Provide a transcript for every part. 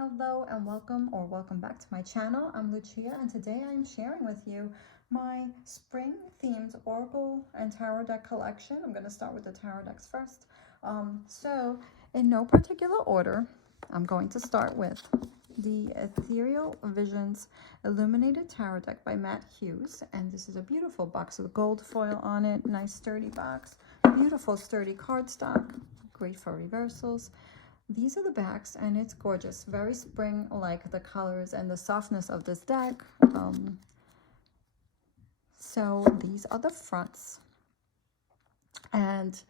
Hello and welcome back to my channel. I'm Lucia and today I'm sharing with you my spring themed oracle and tarot deck collection. I'm going to start with the tarot decks first. So in no particular order, I'm going to start with the Ethereal Visions Illuminated Tarot deck by Hughes, and this is a beautiful box with gold foil on it. Nice sturdy box, beautiful sturdy cardstock, great for reversals. These are the backs, and it's gorgeous. Very spring-like, the colors and the softness of this deck. So these are the fronts. And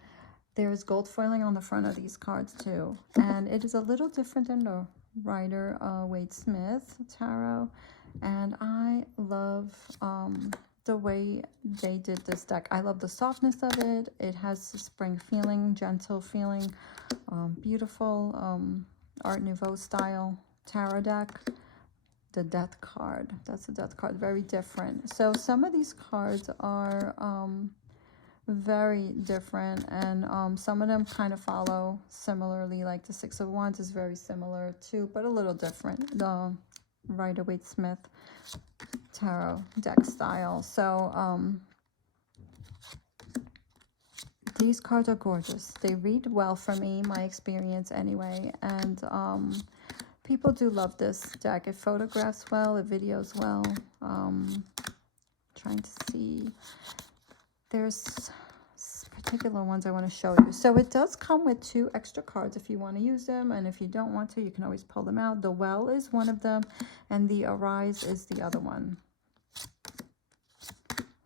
there's gold foiling on the front of these cards too. And it is a little different than the Rider Waite Smith tarot. And I love the way they did this deck. I love the softness of it. It has a spring feeling, gentle feeling, beautiful Art Nouveau style tarot deck. The Death card, that's a Death card, very different. So some of these cards are very different, and some of them kind of follow similarly, like the Six of Wands is very similar too, but a little different. The Rider Waite Smith tarot deck style. So these cards are gorgeous. They read well for me, my experience anyway, and people do love this deck. It photographs well, it videos well. Trying to see, there's particular ones I want to show you. So it does come with 2 extra cards if you want to use them, and if you don't want to, you can always pull them out. The Well is one of them, and the Arise is the other one.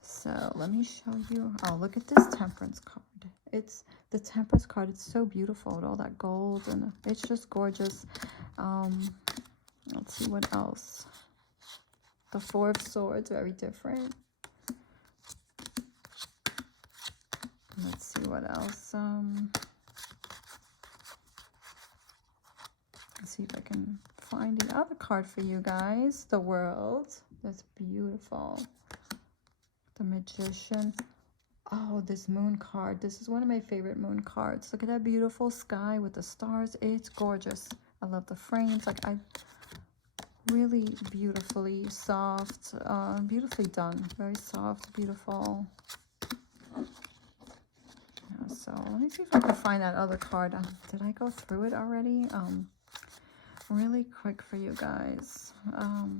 So let me show you. Oh, look at this Temperance card. It's the Temperance card. It's so beautiful with all that gold, and it's just gorgeous. Let's see what else. The Four of Swords, very different. Let's see what else. Let's see if I can find the other card for you guys. The World. That's beautiful. The Magician. Oh, this Moon card. This is one of my favorite Moon cards. Look at that beautiful sky with the stars. It's gorgeous. I love the frames. Like, I really beautifully soft, beautifully done. Very soft, beautiful. Yeah, so let me see if I can find that other card. Did I go through it already? Really quick for you guys.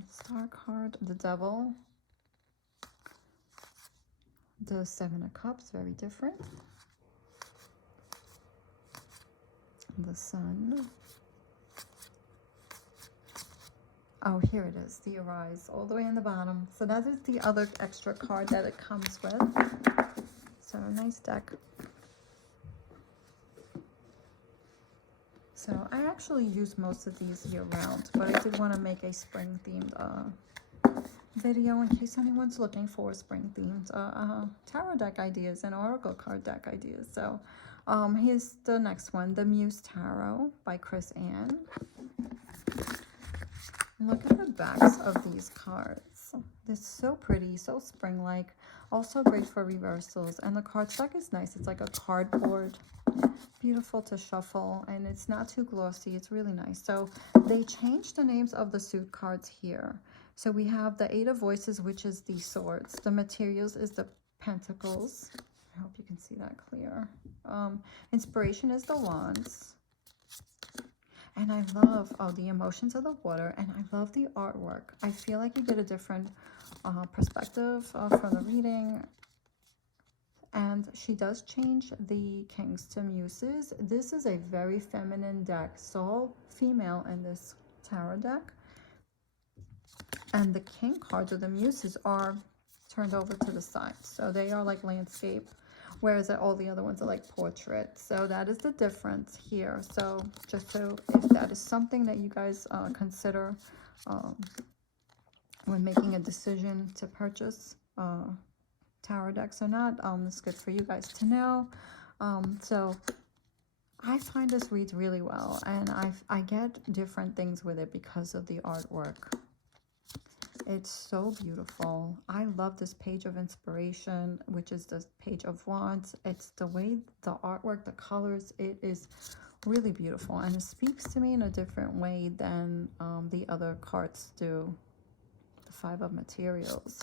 Star card, the Devil. The Seven of Cups, very different. The Sun. Oh, here it is, the Arise, all the way in the bottom. So that is the other extra card that it comes with. So nice deck. So I actually use most of these year round, but I did want to make a spring themed video in case anyone's looking for spring themed tarot deck ideas and oracle card deck ideas. So here's the next one, the Muse Tarot by Chris Ann. Look at the backs of these cards. They're so pretty, so spring-like, also great for reversals, and the cardstock is nice. It's like a cardboard, beautiful to shuffle, and it's not too glossy. It's really nice. So they changed the names of the suit cards here. So we have the Eight of Voices, which is the Swords. The Materials is the Pentacles. I hope you can see that clear. Inspiration is the Wands. And I love, the Emotions of the Water. And I love the artwork. I feel like you get a different perspective from the reading. And she does change the Kings to Muses. This is a very feminine deck. So all female in this tarot deck. And the King cards or the Muses are turned over to the side. So they are like landscape, whereas all the other ones are like portrait. So that is the difference here. So just so if that is something that you guys consider when making a decision to purchase tarot decks or not, it's good for you guys to know. So I find this reads really well, and I get different things with it because of the artwork. It's so beautiful. I love this Page of Inspiration, which is the Page of Wands. It's the way the artwork, the colors, it is Really beautiful, and it speaks to me in a different way than the other cards do. The Five of Materials.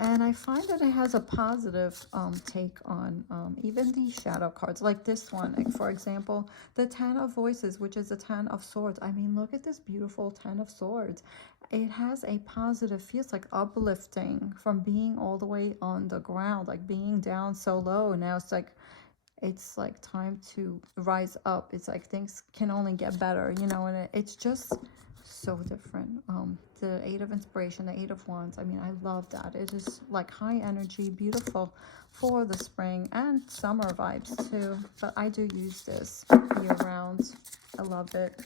And I find that it has a positive take on even the shadow cards, like this one. Like, for example, the Ten of Voices, which is the Ten of Swords. I mean, look at this beautiful Ten of Swords. It has a positive, feels like uplifting from being all the way on the ground, like being down so low. Now it's like time to rise up. It's like things can only get better, you know, and it's just so different. The Eight of Inspiration, the Eight of Wands, I mean, I love that. It is like high energy, beautiful for the spring and summer vibes too. But I do use this year round. I love it.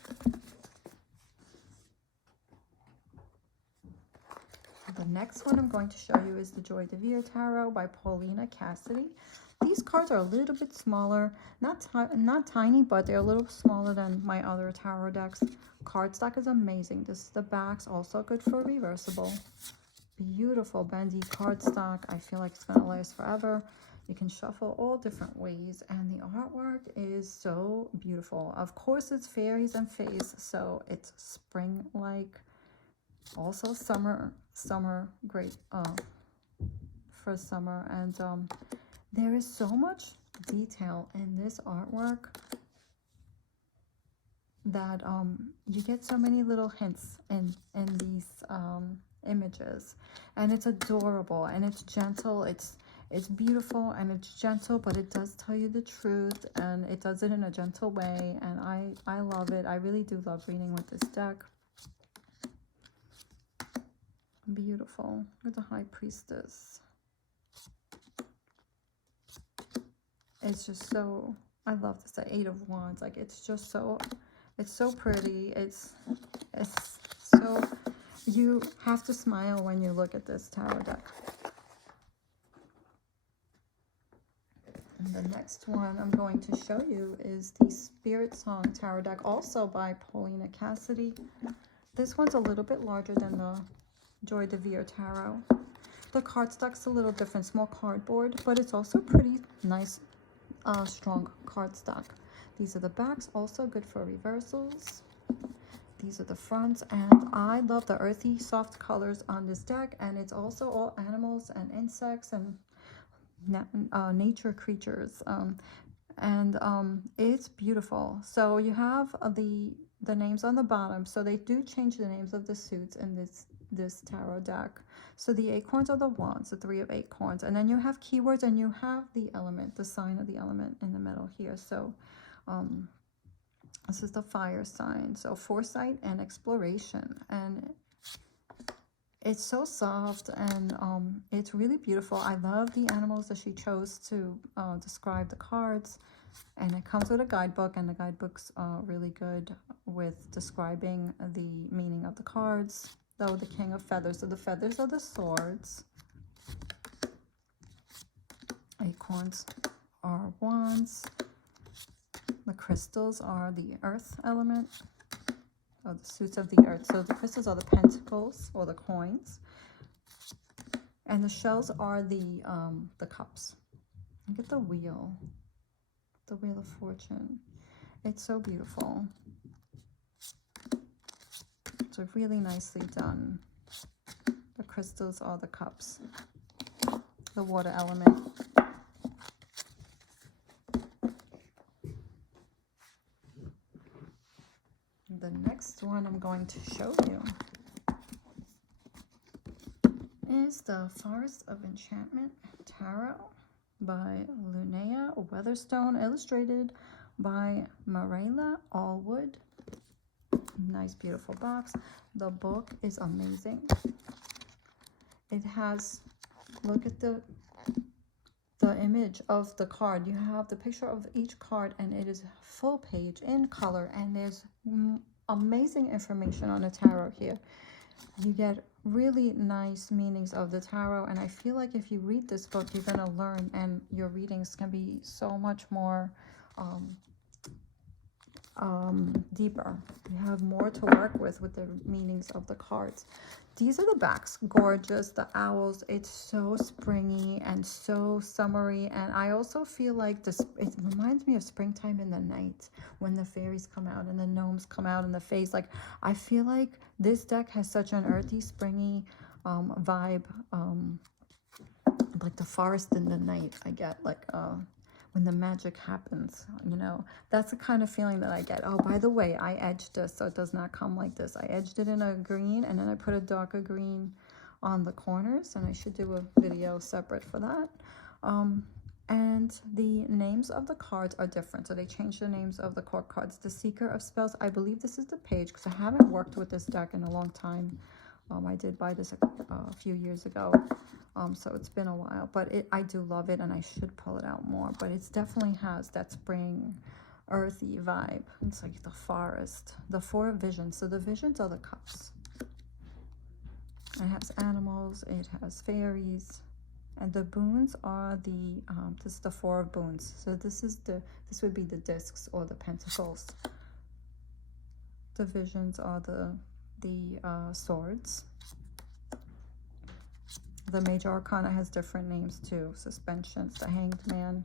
The next one I'm going to show you is the Joie de Vivre Tarot by Paulina Cassidy. These cards are a little bit smaller, not tiny, but they're a little smaller than my other tarot decks. Cardstock is amazing. This is the backs, also good for reversible. Beautiful bendy cardstock. I feel like it's going to last forever. You can shuffle all different ways, and the artwork is so beautiful. Of course, it's fairies and fays, so it's spring-like. Also summer, great for summer. And there is so much detail in this artwork that you get so many little hints in these images, and it's adorable and it's gentle. It's beautiful and it's gentle, but it does tell you the truth, and it does it in a gentle way, and I love it. I really do love reading with this deck. Beautiful with the High Priestess. It's just so, I love this, the Eight of Wands. Like, it's just so, it's so pretty. It's so, you have to smile when you look at this tarot deck. And the next one I'm going to show you is the Spiritsong Tarot deck, also by Paulina Cassidy. This one's a little bit larger than the Joie de Vivre Tarot. The cardstock's a little different, small cardboard, but it's also pretty nice, strong cardstock. These are the backs, also good for reversals. These are the fronts, and I love the earthy, soft colors on this deck, and it's also all animals and insects and nature creatures, and it's beautiful. So you have the names on the bottom, so they do change the names of the suits in this tarot deck. So the acorns are the wands, the Three of Acorns, and then you have keywords, and you have the element, the sign of the element in the middle here. So this is the fire sign, so foresight and exploration, and it's so soft, and it's really beautiful. I love the animals that she chose to describe the cards, and it comes with a guidebook, and the guidebook's really good with describing the meaning of the cards. So the King of Feathers, so the feathers are the swords, acorns are wands, the crystals are the earth element, or the suits of the earth. So the crystals are the pentacles, or the coins, and the shells are the cups. Look at the wheel of fortune. It's so beautiful. So really nicely done. The crystals are the cups, the water element. The next one I'm going to show you is the Forest of Enchantment Tarot by Lunaea, Weatherstone, illustrated by Meraylah, Allwood. Nice, beautiful box. The book is amazing. It has, look at the image of the card. You have the picture of each card, and it is full page in color, and there's amazing information on the tarot here. You get really nice meanings of the tarot, and I feel like if you read this book, you're going to learn, and your readings can be so much more deeper. You have more to work with the meanings of the cards. These are the backs. Gorgeous. The owls. It's so springy and so summery. And I also feel like this, it reminds me of springtime in the night when the fairies come out and the gnomes come out in the face. Like, I feel like this deck has such an earthy, springy vibe. Like the forest in the night. I get like when the magic happens, you know, that's the kind of feeling that I get. Oh, by the way, I edged this, so it does not come like this. I edged it in a green, and then I put a darker green on the corners, and I should do a video separate for that. And the names of the cards are different, so they changed the names of the court cards. The Seeker of Spells, I believe this is the page, because I haven't worked with this deck in a long time. I did buy this a few years ago. So it's been a while, but I do love it, and I should pull it out more. But it definitely has that spring, earthy vibe. It's like the forest, the Four of Visions. So the visions are the cups. It has animals, it has fairies, and the boons are the this is the Four of Boons. So this would be the discs or the pentacles. The visions are the swords. The Major Arcana has different names too. Suspensions, the Hanged Man.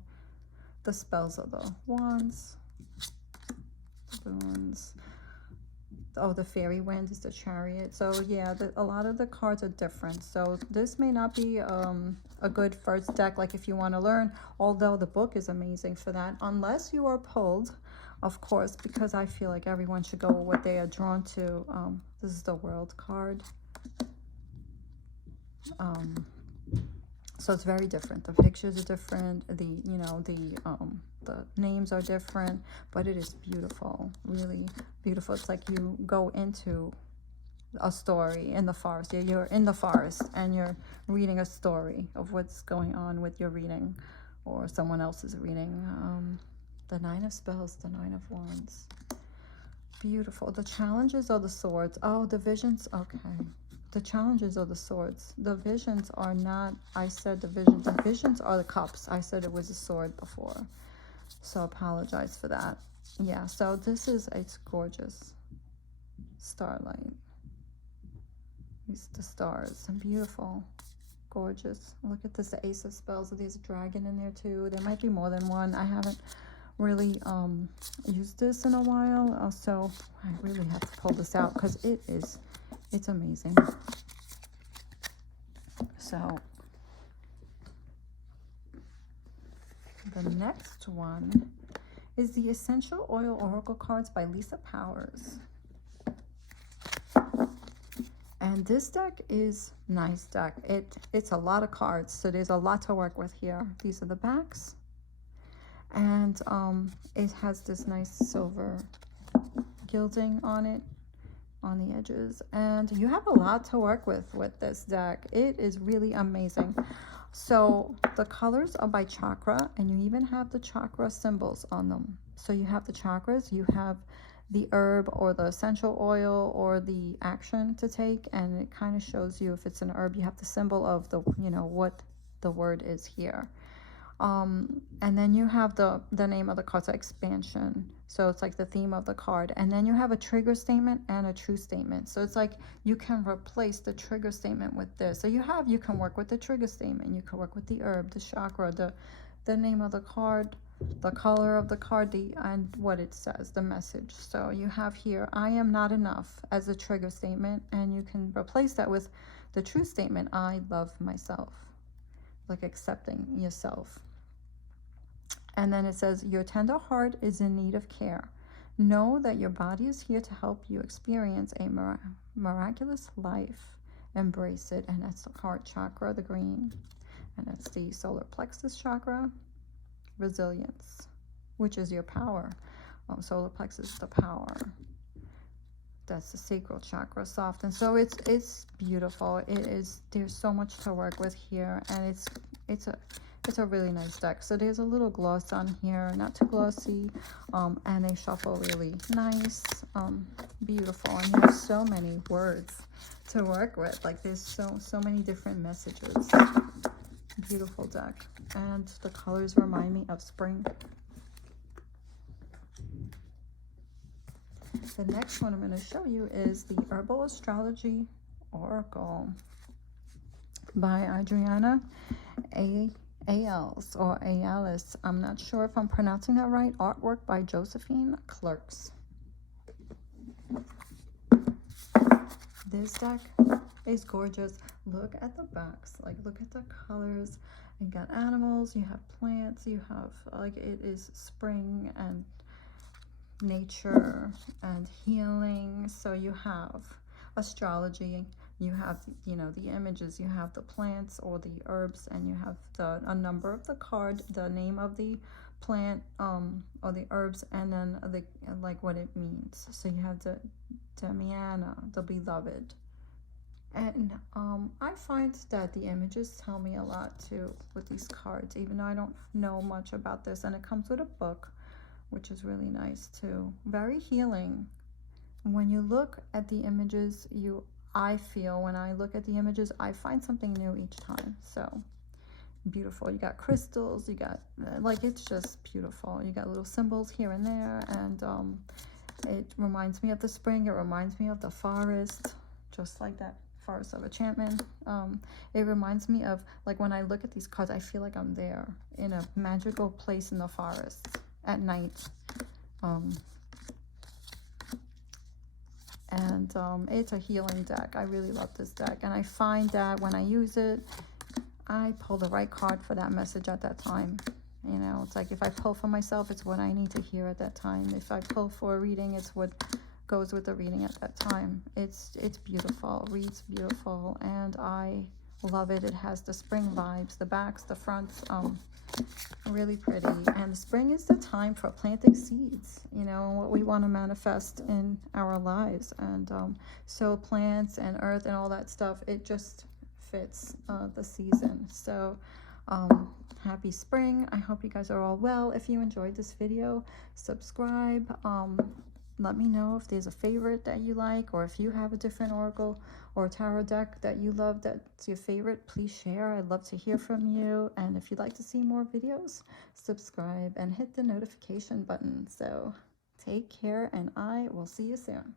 The spells are the wands, the boons. Oh, the Fairy Wind is the Chariot. So yeah, a lot of the cards are different. So this may not be a good first deck, like if you want to learn, although the book is amazing for that, unless you are pulled, of course, because I feel like everyone should go with what they are drawn to. This is the World card. So it's very different. The pictures are different. The names are different, but it is beautiful, really beautiful. It's like you go into a story in the forest. You're in the forest and you're reading a story of what's going on with your reading, or someone else is reading. The Nine of Spells, the Nine of Wands. Beautiful. The challenges are the swords. Oh, the visions. Okay. The challenges are the swords. The visions are not, I said the visions. The visions are the cups. I said it was a sword before. So apologize for that. Yeah, so it's gorgeous. Starlight. These the stars. And beautiful. Gorgeous. Look at this, the Ace of Spells. There's a dragon in there too. There might be more than one. I haven't really used this in a while. So I really have to pull this out because it's amazing. So the next one is the Essential Oil Oracle Cards by Lisa Powers. And this deck is nice deck. It's a lot of cards, so there's a lot to work with here. These are the backs. And it has this nice silver gilding on it, on the edges, and you have a lot to work with this deck. It is really amazing. So the colors are by chakra, and you even have the chakra symbols on them. So you have the chakras, you have the herb or the essential oil or the action to take, and it kind of shows you if it's an herb. You have the symbol of the, you know, what the word is here. And then you have the name of the card, so expansion. So it's like the theme of the card. And then you have a trigger statement and a true statement. So it's like you can replace the trigger statement with this. So you can work with the trigger statement. You can work with the herb, the chakra, the name of the card, the color of the card, and what it says, the message. So you have here, I am not enough, as a trigger statement. And you can replace that with the true statement, I love myself. Like accepting yourself. And then it says, your tender heart is in need of care. Know that your body is here to help you experience a miraculous life. Embrace it. And that's the heart chakra, the green. And that's the solar plexus chakra. Resilience, which is your power. Solar plexus is the power. That's the sacral chakra, soft. And so it's beautiful. There's so much to work with here, and it's a really nice deck. So there's a little gloss on here, not too glossy, and they shuffle really nice, beautiful. And there's so many words to work with. Like there's so many different messages. Beautiful deck, and the colors remind me of spring. The next one I'm going to show you is the Herbal Astrology Oracle by Adriana Ayales or Ayales. I'm not sure if I'm pronouncing that right. Artwork by Josephine, Klerks. This deck is gorgeous. Look at the backs. Like, look at the colors. You got animals, you have plants, you have, like, it is spring and nature and healing. So you have astrology, you have, you know, the images, you have the plants or the herbs, and you have a number of the card, the name of the plant or the herbs, and then the, like, what it means. So you have the Damiana, the beloved. And I find that the images tell me a lot too with these cards, even though I don't know much about this. And it comes with a book, which is really nice too. Very healing. When you look at the images, I feel when I look at the images, I find something new each time. So beautiful. You got crystals, you got, like, it's just beautiful. You got little symbols here and there, and it reminds me of the spring. It reminds me of the forest, just like that forest of enchantment. It reminds me of, like, when I look at these cards, I feel like I'm there in a magical place in the forest at night. It's a healing deck. I really love this deck, and I find that when I use it, I pull the right card for that message at that time. You know, it's like if I pull for myself, it's what I need to hear at that time. If I pull for a reading, it's what goes with the reading at that time. It's beautiful. Reads beautiful, and I love it. It has the spring vibes, the backs, the fronts, really pretty. And spring is the time for planting seeds, you know, what we want to manifest in our lives. And so plants and earth and all that stuff, it just fits the season. So happy spring. I hope you guys are all well. If you enjoyed this video, subscribe. Let me know if there's a favorite that you like, or if you have a different oracle or tarot deck that you love that's your favorite. Please share. I'd love to hear from you. And if you'd like to see more videos, subscribe and hit the notification button. So take care, and I will see you soon.